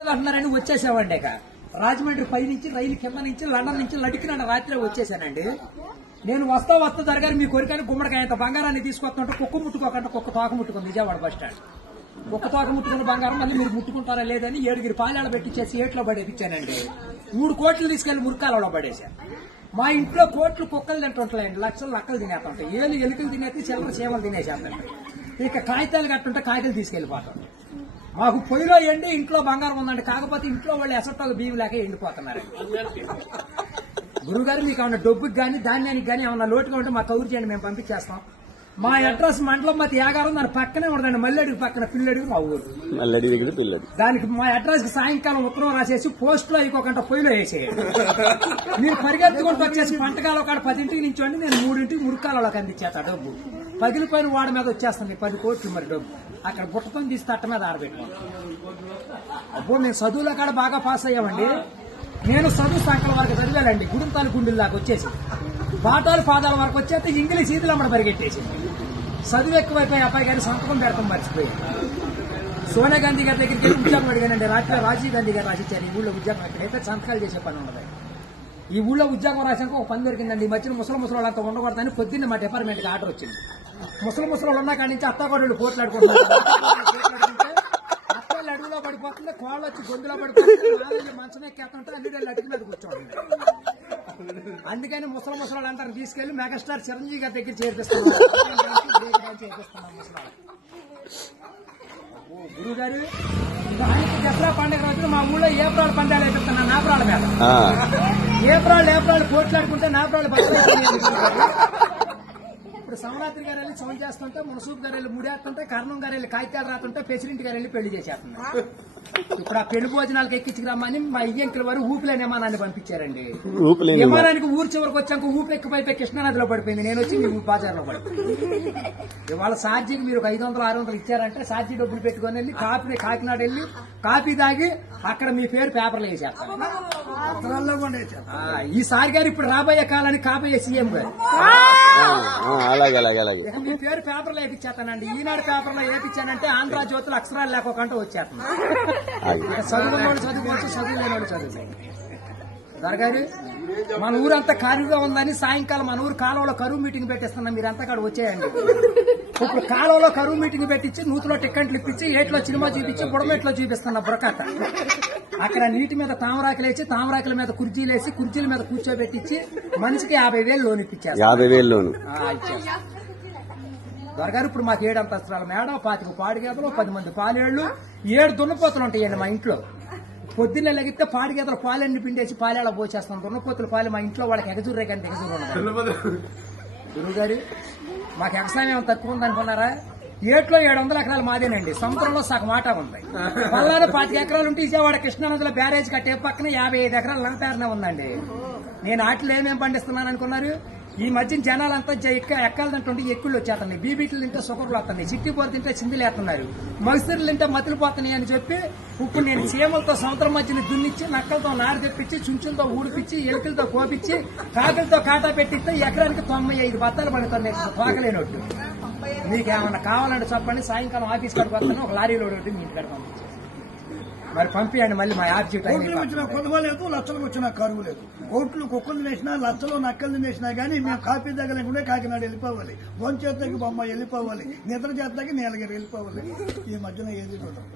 అంటున్నారని వచ్చేసామండి. ఇక రాజమండ్రి పై నుంచి రైలు కింద నుంచి లండన్ నుంచి లడికిన రాత్రి వచ్చేసానండి. నేను వస్తా జరగాలి మీ కోరికని గుమ్మడికాయ అంత బంగారాన్ని తీసుకొస్తుంటే కుక్క ముట్టుకోకుండా కుక్క తోక ముట్టుకుంది విజయవాడ బస్ స్టాండ్. కుక్క తోక ముట్టుకున్న బంగారం మళ్ళీ మీరు ముట్టుకుంటారా లేదని 7 పాలేళ్ళ పెట్టించేసి ఏట్లో పడేపించానండి. 3 కోట్లు తీసుకెళ్లి మురికాలలో పడేశాను. మా ఇంట్లో కోట్లు కుక్కలు తింటుంటాయండి, లక్షలు లక్కలు తినేస్తుంటాయి, ఎలుకలు తినేసి చిల్లర చీమలు తినేసేస్తాయి. ఇక కాగితాలు కట్టుంటే కాగితాలు తీసుకెళ్లిపోతాం. మాకు పొయ్యిలో ఎండి ఇంట్లో బంగారం ఉందండి, కాకపోతే ఇంట్లో వాళ్ళు ఎసట్టాలు బియ్యం లేక ఎండిపోతున్నారు. గురుగారు మీకు ఏమన్నా డబ్బుకి కానీ ధాన్యానికి కానీ ఏమన్నా లోటుగా ఉంటే మా కౌరు చేయండి, మేము పంపించేస్తాం. మా అడ్రస్ మండలం మధ్య యాగారం దాని పక్కనే ఉండదండి, మల్లెడికి పక్కన పిల్లడికి మా ఊరు. దానికి మా అడ్రస్ కి సాయంకాలం ఉత్తరం రాసేసి పోస్ట్ లో అయిపోకుండా పొయ్యిలో వేసేయండి. మీరు పరిగెత్తుకుంటూ వచ్చేసి పంటకాలం కాడ 10 నుంచి నేను 3 మురికాలలోకి అందించేస్తా డబ్బు. పగిలిపోయిన వాడి మీద వచ్చేస్తాను 10 కోట్లు మరి డబ్బు. అక్కడ బుట్టతో తీసి తట్ట మీద ఆరబెట్టుకోండి. అప్పుడు నేను చదువుల కాడ బాగా పాస్ అయ్యామండి. నేను చదువు సంకల వరకు చదివానండి, గుడింతాలు గుండెల్లాగా వచ్చేసి పాఠాలు పాదాల వరకు వచ్చేస్తే ఇంగ్లీష్ ఈదులు అమ్మడ పరిగెట్టేసి చదువు ఎక్కువైపోయి అబ్బాయి గారి సంతకం పెడతాం మర్చిపోయి. సోనియా గాంధీ గారి దగ్గరికి వెళ్ళి ఉద్యోగం అడిగానండి. రాత్రి రాజీవ్ గాంధీ గారు రాసిచ్చారు ఈ ఊళ్ళో ఉద్యోగం ఎక్కడైతే సంతకాలు చేసే పని ఉండదు. ఈ ఊళ్ళో ఉద్యోగం రాసాక ఒక పని దొరికిందండి. ఈ మధ్యన ముసలి వాళ్ళంతా ఉండకూడదని పొద్దున్న మా డిపార్ట్మెంట్ కి ఆర్డర్ వచ్చింది. ముసలి ఉన్న కాడి నుంచి అత్తాకోడళ్ళు పోట్లాడుకుంటున్నారు. అత్తలు అడుగులో పడిపోతుంది, కోళ్ళు వచ్చి గొంతులో పడిపోతుంది, మంచం ఎక్కేస్తుంటే అల్లుడు అటుకు మీద కూర్చోండి. అందుకని ముసలి వాళ్ళందరినీ తీసుకెళ్లి మెగాస్టార్ చిరంజీవి గారి దగ్గర చేర్పిస్తున్నాం. గురువు గారు ఆయనకి దసరా పండుగ రోజున మా ఊళ్ళో ఏప్రాల్ పందాలు వేపిస్తున్నాను నాపురాల మీద. ఏప్రాల్ పోట్లాడుకుంటే నాపురాలు ఇప్పుడు సమరాత్రి గారు వెళ్ళి సౌండ్ చేస్తుంటే, మునసూపు గారు వెళ్ళి ముడేస్తుంటే, కర్ణం గారు వెళ్ళి కాగితాలు రాస్తుంటే, ప్రెసిడెంట్ గారు వెళ్ళి పెళ్లి చేసేస్తున్నారు. ఇప్పుడు ఆ పెళ్లి భోజనాలకు ఎక్కించుకురమ్మని మా ఇయ్యంకుల వారు ఊపిలేని విమానాన్ని పంపించారండి. విమానానికి ఊరు చివరికి వచ్చాక ఊపిరి ఎక్కిపోయి కృష్ణానదిలో పడిపోయింది. నేను వచ్చి మీ బాజార్లో పడిపోయింది. ఇవాళ ఛార్జీకి మీరు 500-600 ఇచ్చారంటే ఛార్జీ డబ్బులు పెట్టుకుని వెళ్ళి కాకినాడ వెళ్ళి కాఫీ తాగి అక్కడ మీ పేరు పేపర్లో వేసేస్తారు. ఈసారి గారు ఇప్పుడు రాబోయే కాలానికి కాబోయే సీఎం గారు మీ పేరు పేపర్లో వేపించేస్తానండి. ఈనాడు పేపర్లో వేపించానంటే ఆంధ్ర జ్యోతులు అక్షరాలు లేకోకుండా వచ్చేస్తాను. చదువుకున్నవాడు చదువుకోవచ్చు, చదువు లేనివాడు చదువు. దొరగారు మన ఊరంతా ఖాళీగా ఉందని సాయంకాలం మన ఊరు కాలువలో కరువు మీటింగ్ పెట్టిస్తున్నాం, మీరంతా కాడ వచ్చేయండి. ఇప్పుడు కాలువలో కరువు మీటింగ్ పెట్టించి నూతులో టిక్కెట్లు ఇప్పించి ఏట్లో సినిమా చూపించి బుడమెట్లో చూపిస్తున్నా బురకట్ట. అక్కడ నీటి మీద తామరాకులేసి తామరాకుల మీద కుర్చీలేసి కుర్చీల మీద కూర్చోబెట్టించి మనిషికి 50,000 లోన్ ఇప్పించారు. 50,000 లోన్ దొరగారు ఇప్పుడు మాకు 7 అంతస్తుల మేడ, 25 పాడిగేదలు, 10 మంది పాలేళ్లు, 7 దున్నపోతులు ఉంటాయండి మా ఇంట్లో. పొద్దున్నే లెగితే పాడిగేదలు పాలన్నీ పిండేసి పాలేళ్ళ పోసేస్తాం. దున్నపోతుల పాలు మా ఇంట్లో వాళ్ళకి ఎగజూరే కానీ ఎగజూరు ఉండదు. గురువు గారు మాకు వ్యవసాయం ఏమైనా తక్కువ ఉందనుకున్నారా? ఏట్లో 700 ఎకరాలు మాదేనండి. సముద్రంలో సగం ఆట ఉంది. పల్లాలో 25 ఎకరాలు ఉంటే విజయవాడ కృష్ణానదిలో బ్యారేజ్ కట్టే పక్కన 55 ఎకరాలు నా పేరునే ఉందండి. నేను ఆటలు ఏమేమి పండిస్తున్నాను అనుకున్నారు? ఈ మధ్య జనాలంతా ఎక్కాలంటుంటే ఎక్కుళ్ళు వచ్చేస్తున్నాయి, బీబీట్లు తింటే షుగర్లు వస్తున్నాయి, చిట్టిపోరు తింటే చిందులు వేస్తున్నారు, మగసిర్లు తింటే మతులు పోతున్నాయి అని చెప్పి ఇప్పుడు నేను చీమలతో సముద్రం మధ్యని దున్నిచ్చి, నక్కలతో నారు తెప్పించి, చుంచులతో ఊడిపించి, ఎలుకలతో కోపించి, కాకులతో కాటా పెట్టిస్తే ఎకరానికి 95 బత్తాలు పండుతున్నాయి తోకలేనట్టు. మీకేమన్నా కావాలంటే చెప్పండి, సాయంకాలం ఆఫీస్ కాడికి వస్తాను, ఒక లారీలో ఒకటి మీ ఇంటికాడ పంపించాను. మరి పంపించండి, మళ్ళీ మా ఆర్జీ కోట్లు వచ్చినా కొదవ లేదు, లక్షలకు వచ్చినా కరువు లేదు. కోట్లు కుక్కలు తినేసినా లక్షలు నక్కలు తినేసినా గానీ మేము కాఫీ దగ్గర కాకినాడ వెళ్ళిపోవాలి, భోంచేతకి బొమ్మ వెళ్ళిపోవాలి, నిద్ర చేతకి నీలగిరి వెళ్ళిపోవాలి. ఈ మధ్యన ఏది చూడండి.